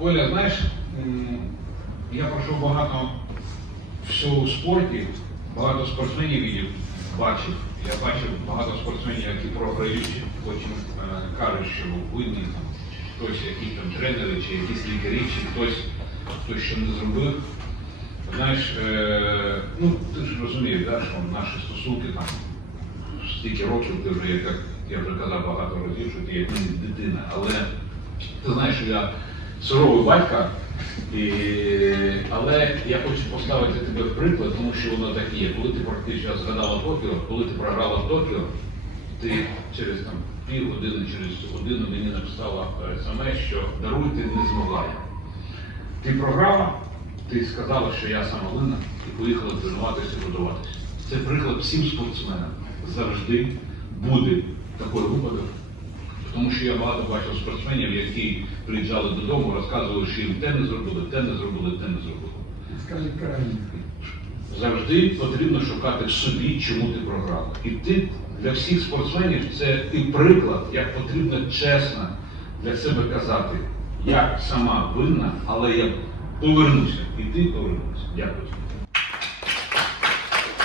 Оля, знаєш, я пройшов багато всього у спорті, багато спортсменів бачив. Я бачив багато спортсменів, які програють, потім е, кажуть, що винні там хтось, якісь там тренери, чи якісь лікарі, чи хтось, хтось що не зробив. Знаєш, е, ну ти ж розумієш, да, що наші стосунки там стільки років, ти вже, як я вже казав багато разів, що ти як дитина. Але ти знаєш, що я суровий батька, і... але я хочу поставити тебе в приклад, тому що воно так є. Коли ти практично згадала Токіо, коли ти програла Токіо, ти через там пів години, через годину мені написала смс, що даруй ти не змогла. Ти програла, ти сказала, що я сама винна, і поїхала тренуватися і готуватися. Це приклад всім спортсменам. Завжди буде такий випадок. Що я багато бачив спортсменів, які приїжджали додому, розказували, що їм те не зробили, те не зробили, те не зробили. Скажи крайне. Завжди потрібно шукати в собі, чому ти програв. І ти для всіх спортсменів це і приклад, як потрібно чесно для себе казати, я сама винна, але я повернуся. І ти повернуся. Дякую.